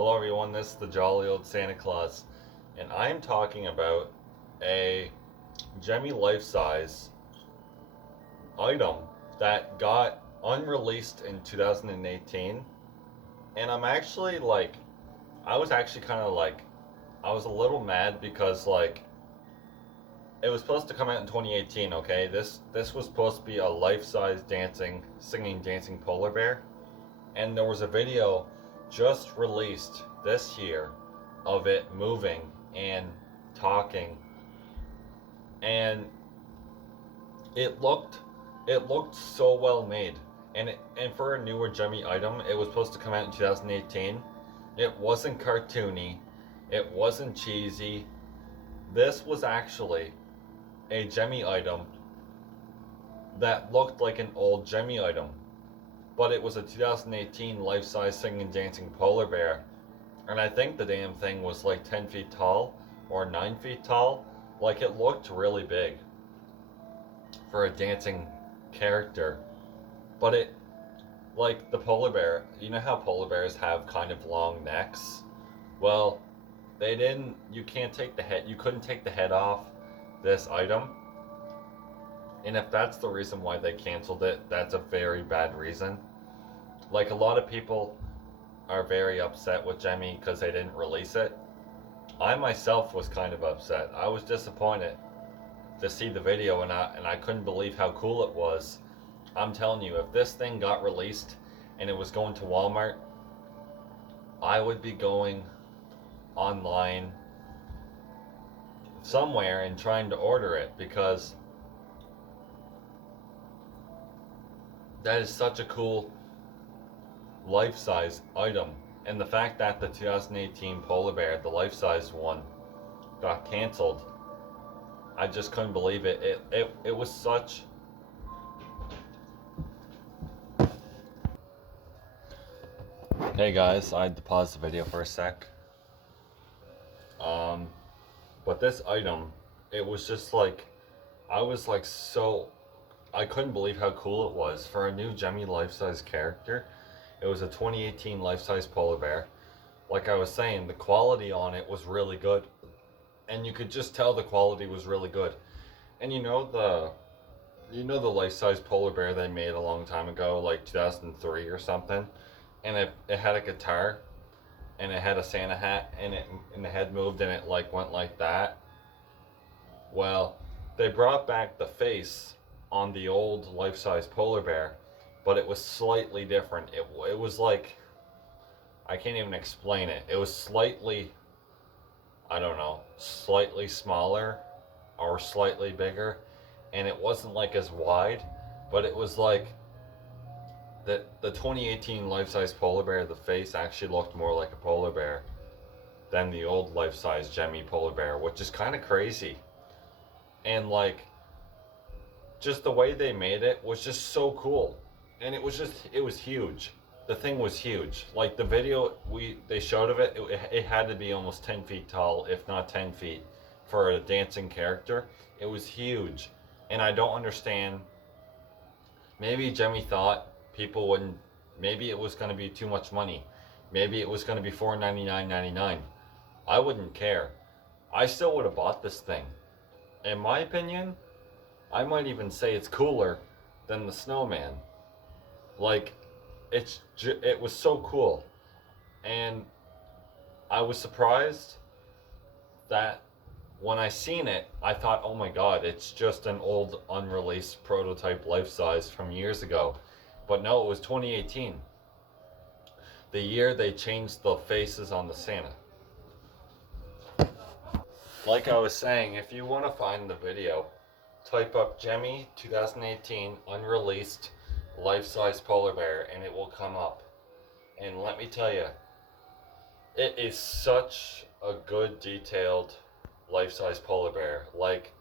Hello everyone, this is the Jolly Old Santa Claus, and I'm talking about a Gemmy life-size item that got unreleased in 2018, and I'm actually I was actually kind of I was a little mad because it was supposed to come out in 2018, okay? This was supposed to be a life-size dancing polar bear, and there was a video just released this year of it moving and talking, and it looked so well made, and for a newer Gemmy item, it was supposed to come out in 2018. It wasn't cartoony, it wasn't cheesy. This was actually a Gemmy item that looked like an old Gemmy item, but it was a 2018 life-size singing and dancing polar bear, and I think the damn thing was like 10 feet tall or 9 feet tall. Like, it looked really big for a dancing character, but it, like the polar bear, you know how polar bears have kind of long necks? Well, they didn't, you couldn't take the head off this item, and if that's the reason why they canceled it, that's a very bad reason. Like, a lot of people are very upset with Gemmy because they didn't release it. I myself was kind of upset. I was disappointed to see the video, and I couldn't believe how cool it was. I'm telling you, if this thing got released and it was going to Walmart, I would be going online somewhere and trying to order it, because that is such a cool life-size item. And the fact that the 2018 polar bear, the life-size one, got canceled, I just couldn't believe it. It was such... Hey guys, I had to pause the video for a sec. But this item, it was just like, I was like I couldn't believe how cool it was for a new Gemmy life-size character. It was a 2018 life-size polar bear. Like I was saying, the quality on it was really good, and you could just tell the quality was really good. And you know the life-size polar bear they made a long time ago, like 2003 or something, and it had a guitar, and it had a Santa hat, and the head moved, and it like went like that. Well, they brought back the face on the old life-size polar bear, but it was slightly different. It was like, I can't even explain it. It was slightly, I don't know, slightly smaller or slightly bigger, and it wasn't like as wide, but it was like the 2018 life-size polar bear, the face actually looked more like a polar bear than the old life-size Gemmy polar bear, which is kind of crazy. And like, just the way they made it was just so cool, and it was huge. The thing was huge. Like, the video they showed of it had to be almost 10 feet tall, if not 10 feet, for a dancing character. It was huge, and I don't understand. Maybe Gemmy thought people wouldn't, maybe it was going to be too much money. Maybe it was going to be $499.99. I wouldn't care. I still would have bought this thing. In my opinion, I might even say it's cooler than the snowman. Like, it was so cool, and I was surprised that when I seen it, I thought, oh my god, it's just an old unreleased prototype life-size from years ago. But no, it was 2018, the year they changed the faces on the Santa. Like I was saying, if you want to find the video, type up Gemmy 2018 unreleased life-size polar bear, and it will come up. And let me tell you, it is such a good detailed life-size polar bear. Like,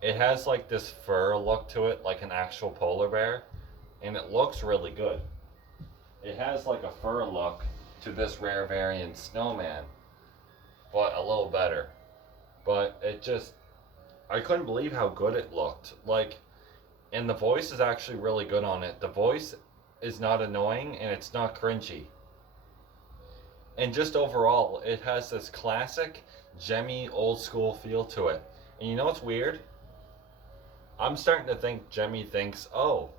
it has like this fur look to it, like an actual polar bear, and it looks really good. It has like a fur look to this rare variant snowman, but a little better. But I couldn't believe how good it looked. Like, and the voice is actually really good on it. The voice is not annoying, and it's not cringy. And just overall, it has this classic Gemmy old school feel to it. And you know what's weird? I'm starting to think Gemmy thinks, oh,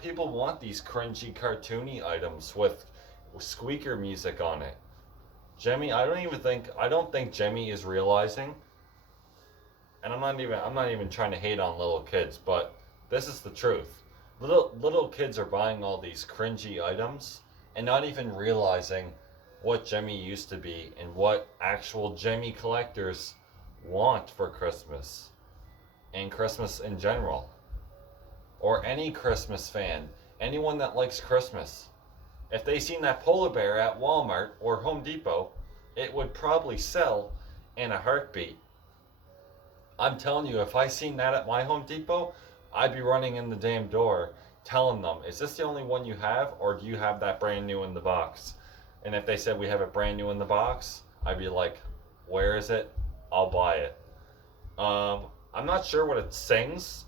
people want these cringy, cartoony items with squeaker music on it. Gemmy, I don't think Gemmy is realizing, and I'm not even trying to hate on little kids, but this is the truth. Little kids are buying all these cringy items and not even realizing what Gemmy used to be and what actual Gemmy collectors want for Christmas and Christmas in general, or any Christmas fan, anyone that likes Christmas. If they seen that polar bear at Walmart or Home Depot, it would probably sell in a heartbeat. I'm telling you, if I seen that at my Home Depot, I'd be running in the damn door telling them, is this the only one you have, or do you have that brand new in the box? And if they said we have it brand new in the box, I'd be like, where is it? I'll buy it. I'm not sure what it sings.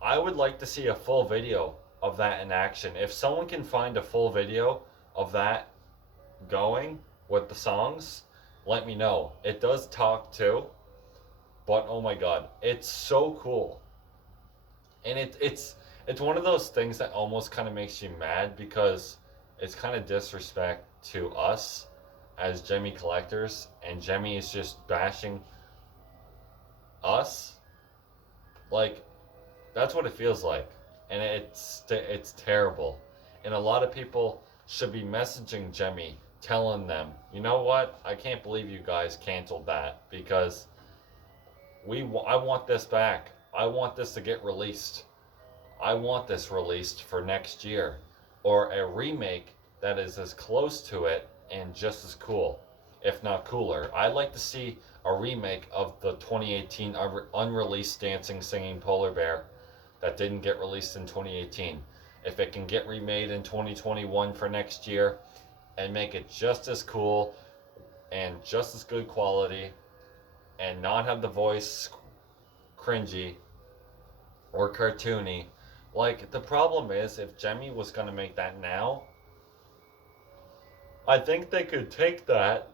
I would like to see a full video of that in action. If someone can find a full video of that going with the songs, let me know. It does talk too, but oh my god, it's so cool. And it's one of those things that almost kind of makes you mad because it's kind of disrespect to us as Gemmy collectors, and Gemmy is just bashing us. Like, that's what it feels like, and it's terrible. And a lot of people should be messaging Gemmy, telling them, you know what? I can't believe you guys canceled that because I want this back. I want this to get released. I want this released for next year, or a remake that is as close to it and just as cool, if not cooler. I'd like to see a remake of the 2018 unreleased dancing singing polar bear that didn't get released in 2018. If it can get remade in 2021 for next year and make it just as cool and just as good quality and not have the voice cringy or cartoony. Like, the problem is, if Gemmy was going to make that now, I think they could take that.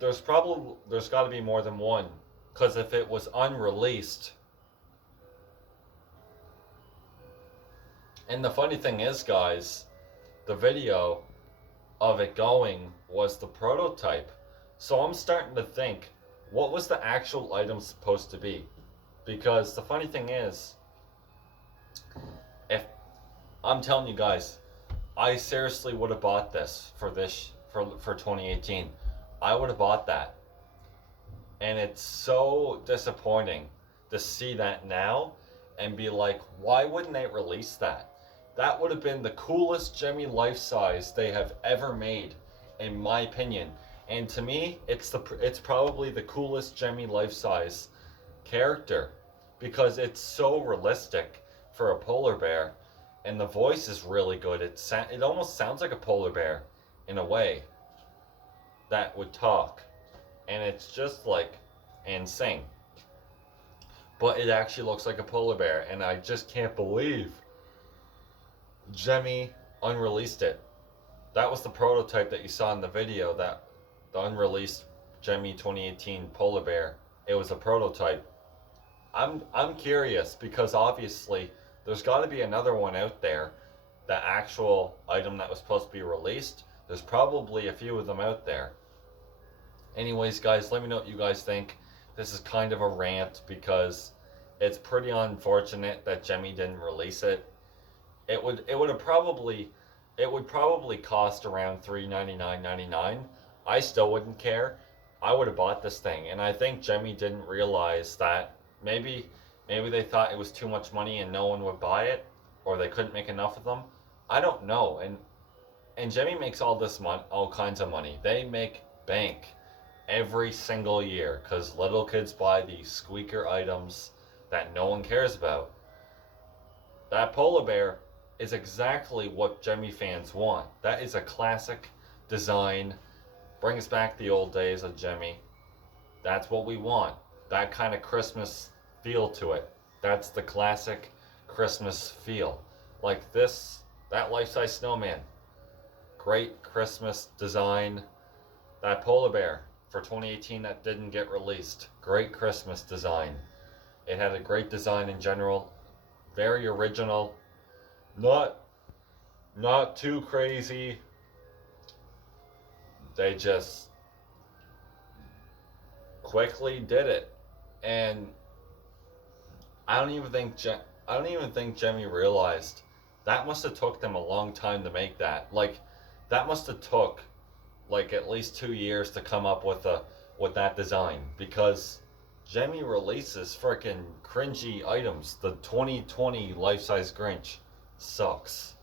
There's got to be more than one, because if it was unreleased, and the funny thing is, guys, the video of it going was the prototype. So I'm starting to think, what was the actual item supposed to be? Because the funny thing is, if I'm telling you guys, I seriously would have bought this for 2018. I would have bought that. And it's so disappointing to see that now and be like, why wouldn't they release that? That would have been the coolest Gemmy life size they have ever made, in my opinion. And to me, it's probably the coolest Gemmy life size character because it's so realistic for a polar bear, and the voice is really good. It almost sounds like a polar bear in a way that would talk, and it's just like and sing. But it actually looks like a polar bear, and I just can't believe Gemmy unreleased it. That was the prototype that you saw in the video, that the unreleased Gemmy 2018 polar bear. It was a prototype. I'm curious because obviously there's got to be another one out there, the actual item that was supposed to be released. There's probably a few of them out there. Anyways, guys, let me know what you guys think. This is kind of a rant because it's pretty unfortunate that Gemmy didn't release it. It would probably cost around $399.99. I still wouldn't care. I would have bought this thing, and I think Gemmy didn't realize that maybe they thought it was too much money and no one would buy it, or they couldn't make enough of them. I don't know. And Gemmy makes all kinds of money. They make bank every single year because little kids buy these squeaker items that no one cares about. That polar bear is exactly what Gemmy fans want. That is a classic design. Brings back the old days of Gemmy. That's what we want. That kind of Christmas feel to it. That's the classic Christmas feel. Like that life-size snowman. great Christmas design. That polar bear for 2018 that didn't get released. Great Christmas design. It had a great design in general. Very original. Not too crazy. They just quickly did it. And I don't even think Gemmy realized that must have took them a long time to make that. Like, that must have took like at least 2 years to come up with that design, because Gemmy releases freaking cringy items. The 2020 life-size Grinch sucks.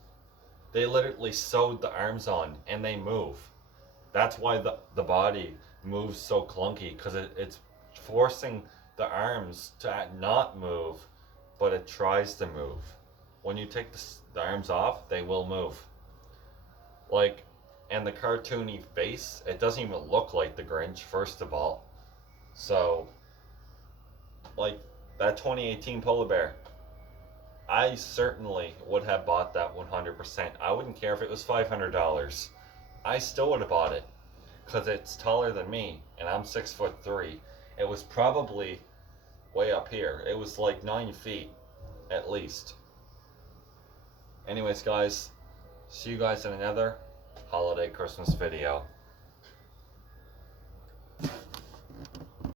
They literally sewed the arms on and they move. That's why the body moves so clunky, because it's forcing the arms to not move, but it tries to move. When you take the arms off, they will move. Like, and the cartoony face, it doesn't even look like the Grinch, first of all. So, like, that 2018 polar bear, I certainly would have bought that 100%. I wouldn't care if it was $500. I still would have bought it, because it's taller than me, and I'm 6'3". It was probably way up here. It was like 9 feet, at least. Anyways, guys, see you guys in another holiday Christmas video.